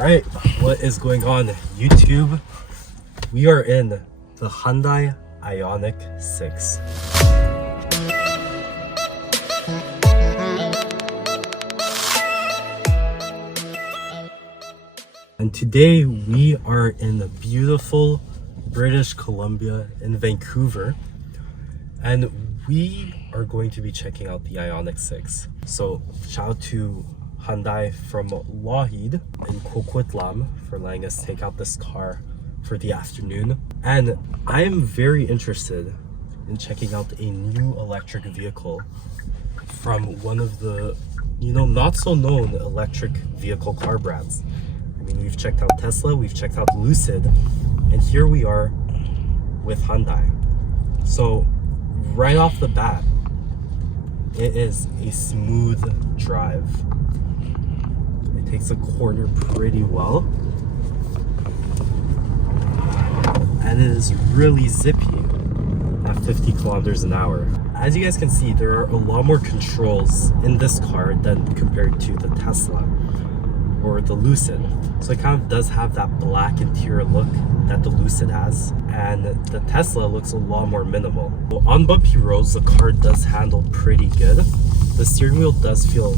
Alright, what is going on YouTube? We are in the Hyundai IONIQ 6. And today we are in the beautiful British Columbia in Vancouver. And we are going to be checking out the IONIQ 6. So shout out to Hyundai from Lougheed in Coquitlam for letting us take out this car for the afternoon. And I am very interested in checking out a new electric vehicle from one of the, not so known electric vehicle car brands. I mean, we've checked out Tesla, we've checked out Lucid, and here we are with Hyundai. So right off the bat, it is a smooth drive. It takes a corner pretty well, and it is really zippy at 50 kilometers an hour. As you guys can see, there are a lot more controls in this car than compared to the Tesla or the Lucid. So it kind of does have that black interior look that the Lucid has, and the Tesla looks a lot more minimal. Well, on bumpy roads, the car does handle pretty good. The steering wheel does feel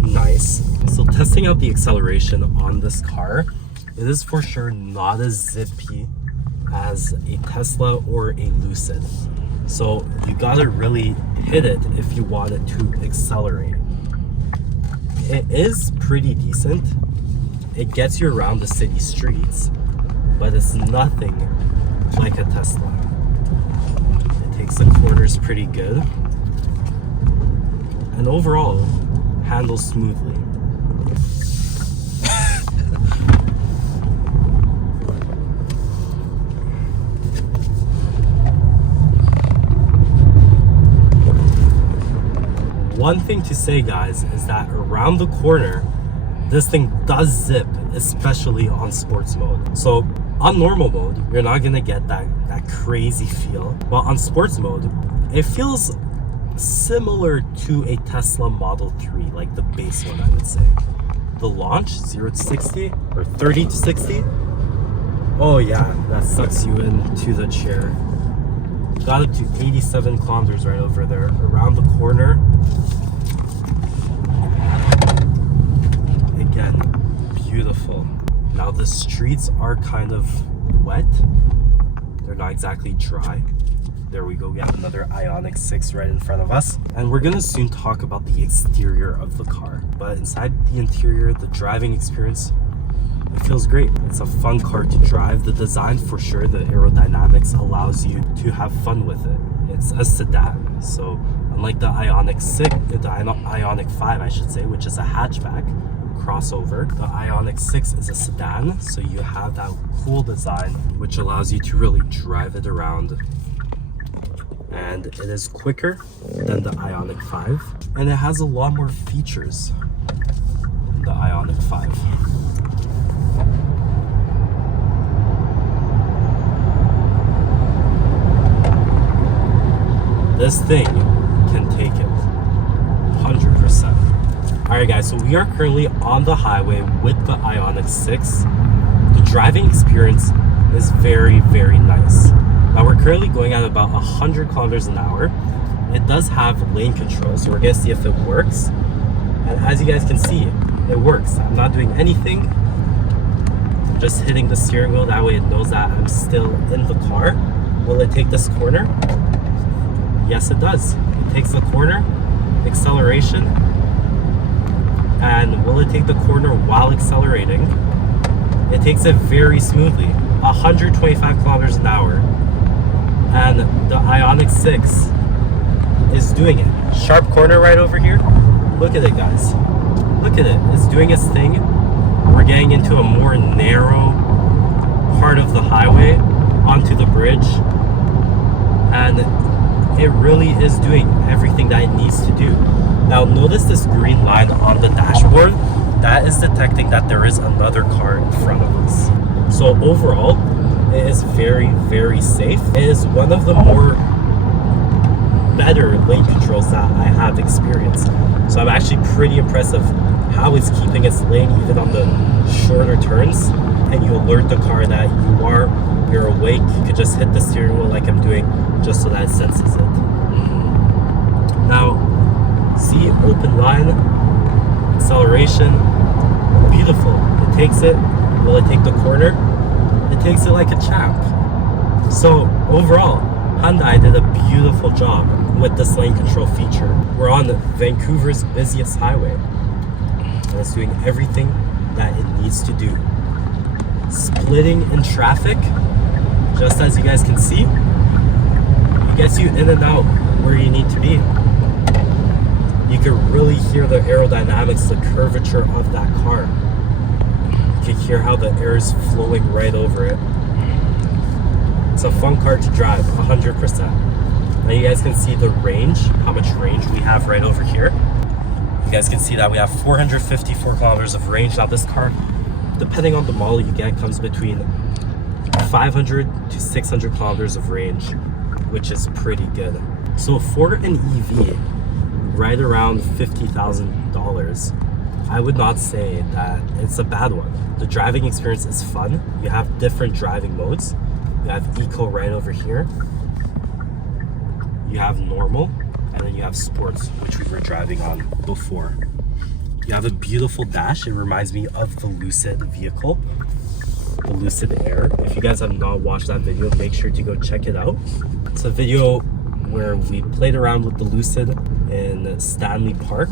nice. So testing out the acceleration on this car, it is for sure not as zippy as a Tesla or a Lucid. So you gotta really hit it if you want it to accelerate. It is pretty decent. It gets you around the city streets, but it's nothing like a Tesla. It takes the corners pretty good, and overall handles smoothly. One thing to say, guys, is that around the corner, this thing does zip, especially on sports mode. So on normal mode, you're not gonna get that crazy feel. But on sports mode, it feels similar to a Tesla Model 3, like the base one, I would say. The launch, 0 to 60, or 30 to 60. Oh yeah, that sucks you into the chair. Got up to 87 kilometers right over there. Around the corner, again, beautiful. Now the streets are kind of wet. They're not exactly dry. There we go, we have another IONIQ 6 right in front of us. And we're gonna soon talk about the exterior of the car. But inside the interior, the driving experience, it feels great. It's a fun car to drive. The design, for sure, the aerodynamics allows you to have fun with it. It's a sedan. So unlike the IONIQ 6, the IONIQ 5, I should say, which is a hatchback crossover, the IONIQ 6 is a sedan. So you have that cool design, which allows you to really drive it around. And it is quicker than the IONIQ 5, and it has a lot more features than the IONIQ 5. This thing can take it 100%. Alright guys, so we are currently on the highway with the IONIQ 6. The driving experience is very, very nice. Now we're currently going at about 100 kilometers an hour. It does have lane control, so we're gonna see if it works. And as you guys can see, it works. I'm not doing anything. I'm just hitting the steering wheel, that way it knows that I'm still in the car. Will it take this corner? Yes, it does. It takes the corner, acceleration. And will it take the corner while accelerating? It takes it very smoothly, 125 kilometers an hour. And the IONIQ 6 is doing it. Sharp corner right over here. Look at it, guys. Look at it. It's doing its thing. We're getting into a more narrow part of the highway onto the bridge. And it really is doing everything that it needs to do. Now notice this green line on the dashboard. That is detecting that there is another car in front of us. So overall, it is very, very safe. It is one of the more better lane controls that I have experienced. So I'm actually pretty impressed of how it's keeping its lane even on the shorter turns, and you alert the car that you're awake. You could just hit the steering wheel like I'm doing, just so that it senses it. Now, see, open line, acceleration, beautiful. It takes it. Will it take the corner? It takes it like a champ. So overall, Hyundai did a beautiful job with this lane control feature. We're on Vancouver's busiest highway, and it's doing everything that it needs to do. Splitting in traffic, just as you guys can see, it gets you in and out where you need to be. You can really hear the aerodynamics, the curvature of that car. You can hear how the air is flowing right over it. It's a fun car to drive, 100%. Now you guys can see the range, how much range we have right over here. You guys can see that we have 454 kilometers of range. Now this car, depending on the model you get, comes between 500 to 600 kilometers of range, which is pretty good. So for an EV, right around $50,000, I would not say that it's a bad one. The driving experience is fun. You have different driving modes. You have eco right over here. You have normal, and then you have sports, which we were driving on before. You have a beautiful dash. It reminds me of the Lucid vehicle, the Lucid Air. If you guys have not watched that video, make sure to go check it out. It's a video where we played around with the Lucid in Stanley Park,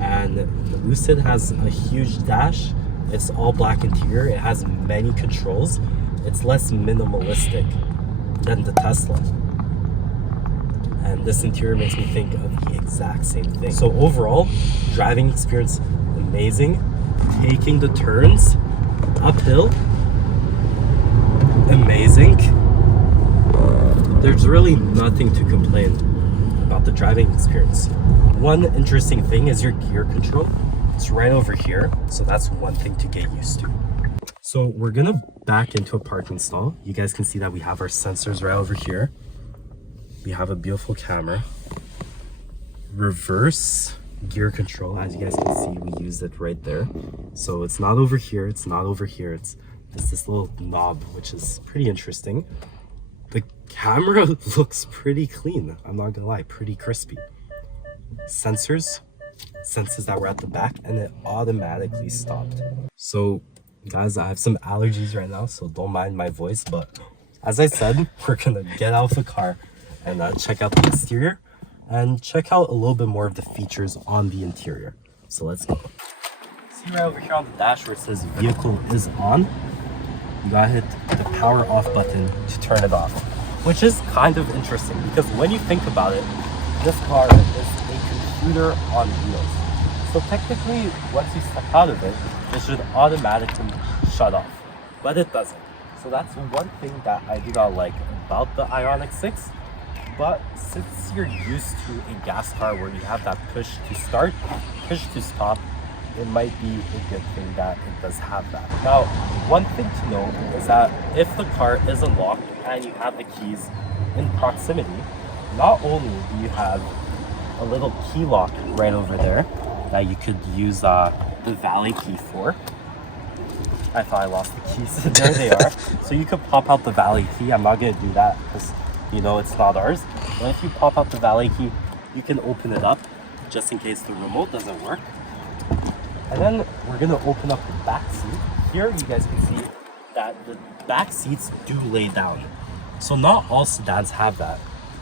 and the Lucid has a huge dash. It's all black interior. It has many controls. It's less minimalistic than the Tesla. And this interior makes me think of the exact same thing. So overall, driving experience, amazing. Taking the turns uphill, amazing. There's really nothing to complain about the driving experience. One interesting thing is your gear control. It's right over here, so that's one thing to get used to. So we're gonna back into a parking stall. You guys can see that we have our sensors right over here. We have a beautiful camera. Reverse gear control, as you guys can see, we used it right there. So it's not over here, it's not over here, it's this little knob, which is pretty interesting. The camera looks pretty clean, I'm not gonna lie, pretty crispy. Sensors, senses that we're at the back, and it automatically stopped. So guys, I have some allergies right now, so don't mind my voice, but as I said, we're gonna get out of the car and check out the exterior and check out a little bit more of the features on the interior. So let's go. See right over here on the dash where it says vehicle is on, you gotta hit the power off button to turn it off, which is kind of interesting because when you think about it, this car is a computer on wheels. So technically, once you step out of it, it should automatically shut off, but it doesn't. So that's one thing that I do not like about the IONIQ 6. But since you're used to a gas car where you have that push to start, push to stop, it might be a good thing that it does have that. Now, one thing to note is that if the car is unlocked and you have the keys in proximity, not only do you have a little key lock right over there that you could use the valet key for. I thought I lost the keys. There they are. So you could pop out the valet key. I'm not going to do that because you know it's not ours. But if you pop out the valet key, you can open it up just in case the remote doesn't work. And then we're going to open up the back seat. Here you guys can see that the back seats do lay down. So not all sedans have that.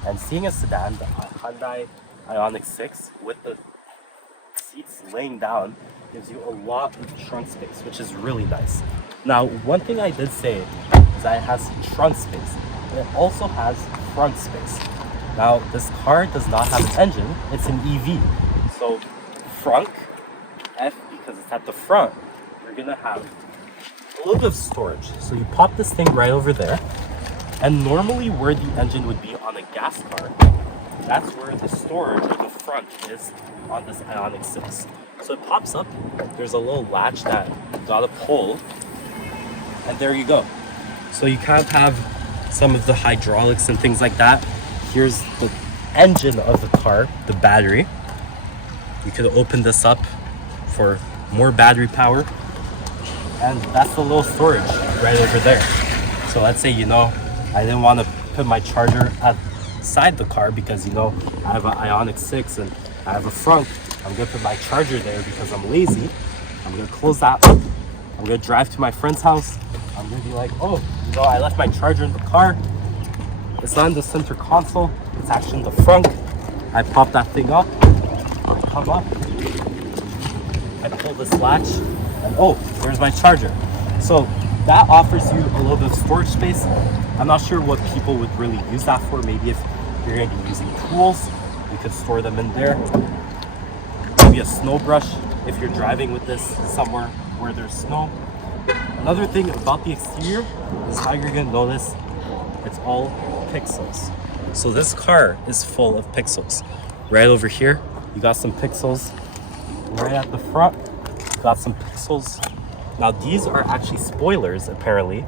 And seeing a sedan, the Hyundai IONIQ 6 with the seats laying down gives you a lot of trunk space, which is really nice. Now, one thing I did say is that it has trunk space. It also has front space. Now, this car does not have an engine, it's an EV. So, front, F, because it's at the front, you're gonna have a little bit of storage. So you pop this thing right over there, and normally where the engine would be on a gas car, that's where the storage or the front is on this IONIQ 6. So it pops up, there's a little latch that got a pull, and there you go. So you kind of have some of the hydraulics and things like that. Here's the engine of the car, the battery. You could open this up for more battery power. And that's the little storage right over there. So let's say, you know, I didn't want to put my charger outside the car because, you know, I have an IONIQ 6 and I have a front. I'm gonna put my charger there because I'm lazy. I'm gonna close that up. I'm gonna drive to my friend's house. I'm gonna be like, oh, you know, I left my charger in the car. It's not in the center console, it's actually in the front. I pop that thing up, come up, I pull this latch, and oh, there's my charger. So that offers you a little bit of storage space. I'm not sure what people would really use that for. Maybe if you're gonna be using tools, you could store them in there. Maybe a snow brush if you're driving with this somewhere where there's snow. Another thing about the exterior is how you're gonna notice it's all pixels. So this car is full of pixels. Right over here, you got some pixels. Right at the front, you got some pixels. Now these are actually spoilers apparently,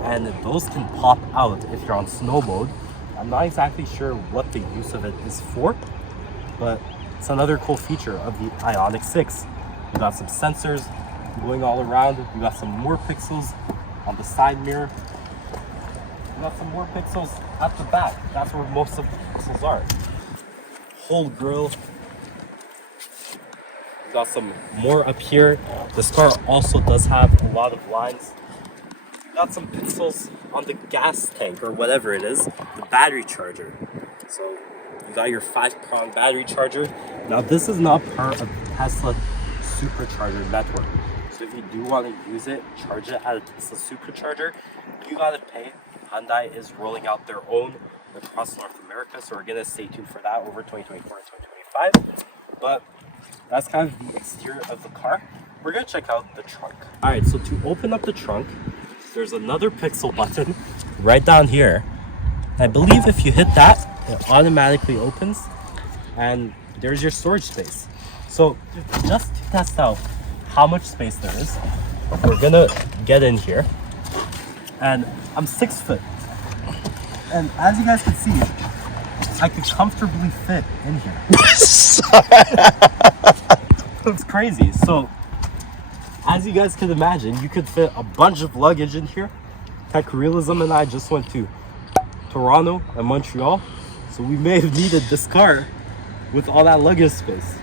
and those can pop out if you're on snow mode. I'm not exactly sure what the use of it is for, but it's another cool feature of the IONIQ 6. You got some sensors going all around. You got some more pixels on the side mirror. You got some more pixels at the back. That's where most of the pixels are. Whole grille. You got some more up here. This car also does have a lot of lines. You got some pixels on the gas tank or whatever it is, the battery charger. So you got your 5-prong battery charger. Now this is not part of Tesla supercharger network. So if you do want to use it, charge it at a Tesla supercharger, you gotta pay. Hyundai is rolling out their own across North America, so we're gonna stay tuned for that over 2024 and 2025. But that's kind of the exterior of the car. We're gonna check out the trunk. All right, so to open up the trunk, there's another pixel button right down here. I believe if you hit that, it automatically opens, and there's your storage space. So just to test out how much space there is, we're gonna get in here. And I'm 6 foot. And as you guys can see, I could comfortably fit in here. It's crazy. So as you guys can imagine, you could fit a bunch of luggage in here. Tech Realism and I just went to Toronto and Montreal. So we may have needed this car with all that luggage space.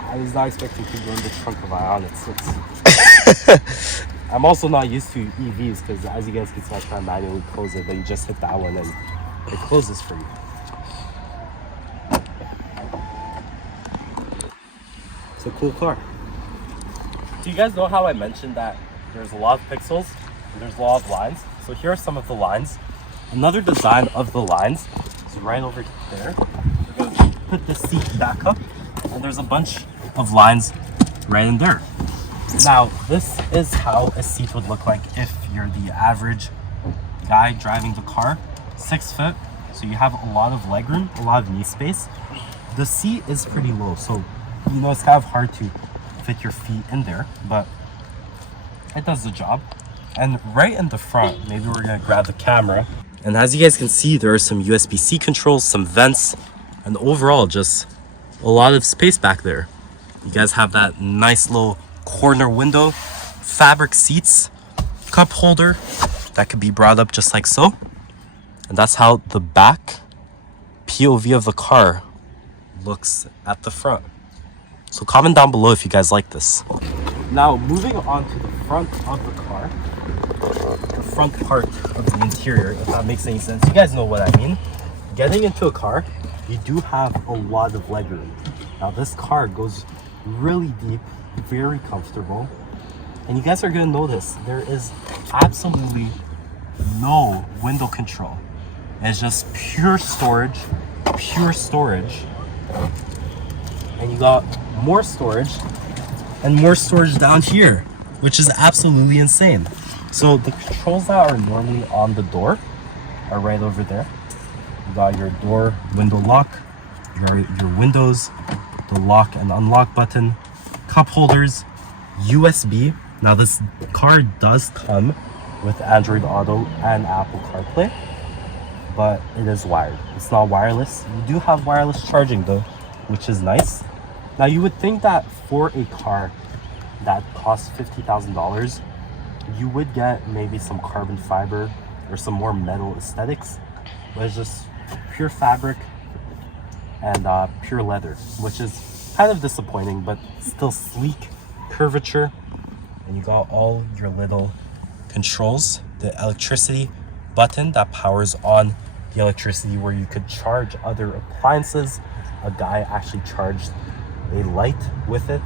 I was not expecting to go in the trunk of IONIQ 6. I'm also not used to EVs because as you guys can see, I can't manually close it, but you just hit that one and it closes for you. It's a cool car. Do you guys know how I mentioned that there's a lot of pixels and there's a lot of lines? So here are some of the lines. Another design of the lines is right over there. We're going to put the seat back up, and there's a bunch of lines right in there. Now, this is how a seat would look like if you're the average guy driving the car. 6 foot, so you have a lot of legroom, a lot of knee space. The seat is pretty low, so you know it's kind of hard to fit your feet in there, but it does the job. And right in the front, maybe we're gonna grab the camera. And as you guys can see, there are some USB-C controls, some vents, and overall just a lot of space back there. You guys have that nice little corner window, fabric seats, cup holder that could be brought up just like so. And that's how the back POV of the car looks at the front. So comment down below if you guys like this. Now moving on to the front of the car, the front part of the interior, if that makes any sense. You guys know what I mean. Getting into a car, you do have a lot of legroom. Now this car goes really deep, very comfortable, and you guys are gonna notice there is absolutely no window control. It's just pure storage, and you got more storage and more storage down here, which is absolutely insane. So the controls that are normally on the door are right over there. You got your door window lock, your windows, the lock and unlock button, cup holders, USB. Now this car does come with Android Auto and Apple CarPlay, but it is wired. It's not wireless. You do have wireless charging though, which is nice. Now you would think that for a car that costs $50,000, you would get maybe some carbon fiber or some more metal aesthetics, but it's just pure fabric and pure leather, which is kind of disappointing, but still sleek curvature. And you got all your little controls, the electricity button that powers on the electricity where you could charge other appliances. A guy actually charged a light with it,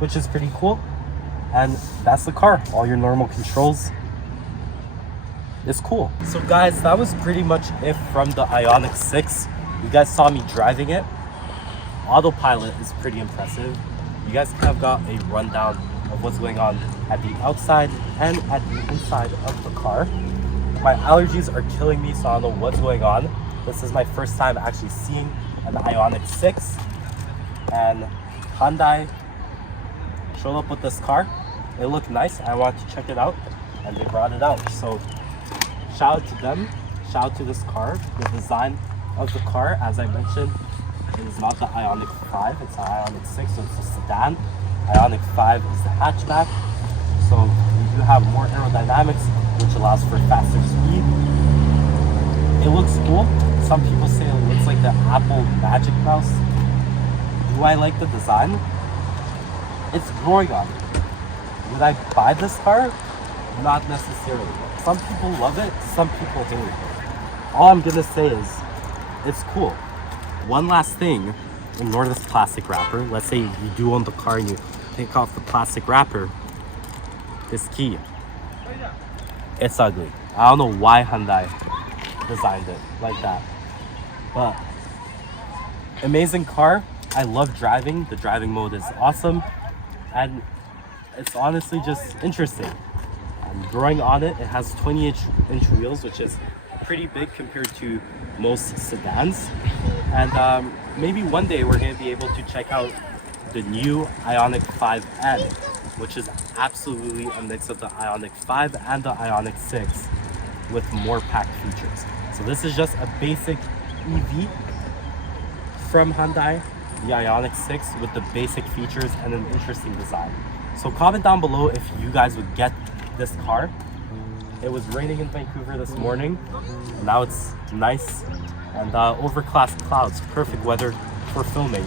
which is pretty cool. And that's the car. All your normal controls. It's cool. So guys, that was pretty much it from the IONIQ 6. You guys saw me driving it. Autopilot is pretty impressive. You guys have got a rundown of what's going on at the outside and at the inside of the car. My allergies are killing me, so I don't know what's going on. This is my first time actually seeing an IONIQ 6, and Hyundai showed up with this car. It looked nice. I wanted to check it out, and they brought it out. So shout out to them. Shout out to this car. The design of the car, as I mentioned, it is not the IONIQ 5. It's the IONIQ 6, so it's a sedan. IONIQ 5 is the hatchback. So you do have more aerodynamics, which allows for faster speed. It looks cool. Some people say it looks like the Apple Magic Mouse. Do I like the design? It's growing on me. Would I buy this car? Not necessarily. Some people love it, some people hate it. All I'm gonna say is, it's cool. One last thing, ignore this plastic wrapper. Let's say you do own the car and you take off the plastic wrapper. This key, it's ugly. I don't know why Hyundai designed it like that, but amazing car. I love driving. The driving mode is awesome, and it's honestly just interesting. Growing on it, it has 20-inch wheels, which is pretty big compared to most sedans. And maybe one day we're going to be able to check out the new IONIQ 5N, which is absolutely a mix of the IONIQ 5 and the IONIQ 6 with more packed features. So this is just a basic EV from Hyundai, the IONIQ 6, with the basic features and an interesting design. So comment down below if you guys would get this car. It was raining in Vancouver this morning. Now it's nice and overcast clouds, perfect weather for filming.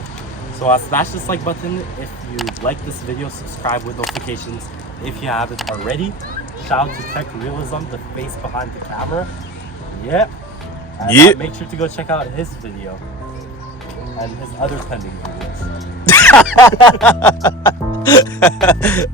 So smash this like button if you like this video, subscribe with notifications if you haven't already. Shout out to Tech Realism, the face behind the camera. Yeah. And make sure to go check out his video and his other pending videos.